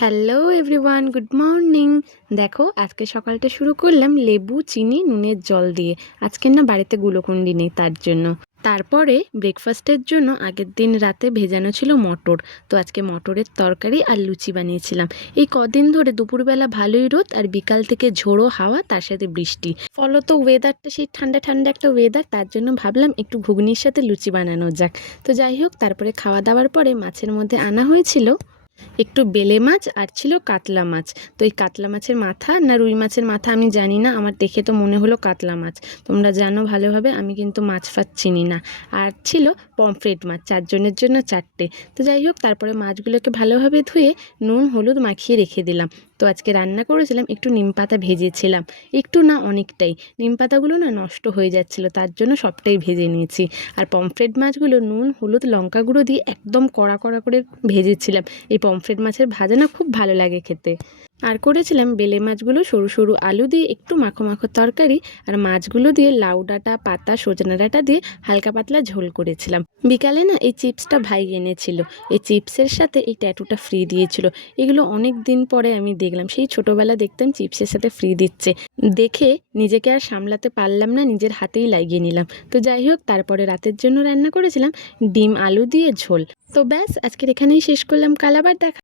Hello everyone, good morning. দেখো আজকে সকালটা শুরু করলাম লেবু চিনি নুনের জল দিয়ে। আজকে না বাড়িতে গ্লুকন্ডি নেই, তার জন্য। তারপরে ব্রেকফাস্টের জন্য আগের দিন রাতে ভেজানো ছিল মটর। তো আজকে মটরের তরকারি আর লুচি বানিয়েছিলাম। এই কদিন ধরে দুপুরবেলা ভালোই রোদ আর বিকাল থেকে ঝোড়ো হাওয়া, তার সাথে বৃষ্টি। ফলত ওয়েদারটা সেই ঠান্ডা ঠান্ডা একটা ওয়েদার, তার জন্য ভাবলাম একটু ঘুগনির সাথে লুচি বানানো যাক। তো যাই হোক, তারপরে খাওয়া দাওয়ার পরে মাছের মধ্যে আনা হয়েছিল একটু বেলে মাছ আর ছিল কাতলা মাছ। তো এই কাতলা মাছের মাথা না রুই মাছের মাথা আমি জানি না, আমার দেখে তো মনে হলো কাতলা মাছ। তোমরা জানো ভালোভাবে, আমি কিন্তু মাছ ফাছ চিনি না। আর ছিল পমফ্রেট মাছ, 4 জনের জন্য 4টে। তো যাই হোক, তারপরে মাছগুলোকে ভালোভাবে ধুয়ে নুন হলুদ মাখিয়ে রেখে দিলাম। তো আজকে রান্না করেছিলাম একটু নিম পাতা ভেজেছিলাম, একটু না অনেকটাই। নিম পাতাগুলো না নষ্ট হয়ে যাচ্ছিলো, তার জন্য সবটাই ভেজে নিয়েছি। আর পমফ্রেট মাছগুলো নুন হলুদ লঙ্কা গুঁড়ো দিয়ে একদম কড়া কড়া করে ভেজেছিলাম। এই পমফ্রেট মাছের ভাজা না খুব ভালো লাগে খেতে। আর করেছিলাম বেলে মাছগুলো সরু সরু আলু দিয়ে একটু মাখো মাখো তরকারি, আর মাছগুলো দিয়ে লাউ ডাঁটা পাতা সজনা ডাঁটা দিয়ে হালকা পাতলা ঝোল করেছিলাম। বিকালে না এই চিপসটা ভাই এনেছিল, এই চিপসের সাথে এই ট্যাটুটা ফ্রি দিয়েছিল। এগুলো অনেক দিন পরে আমি দেখলাম, সেই ছোটোবেলা দেখতাম চিপসের সাথে ফ্রি দিচ্ছে, দেখে নিজেকে আর সামলাতে পারলাম না, নিজের হাতেই লাগিয়ে নিলাম। তো যাই হোক, তারপরে রাতের জন্য রান্না করেছিলাম ডিম আলু দিয়ে ঝোল। তো ব্যাস, আজকের এখানেই শেষ করলাম, কাল আবার দেখা।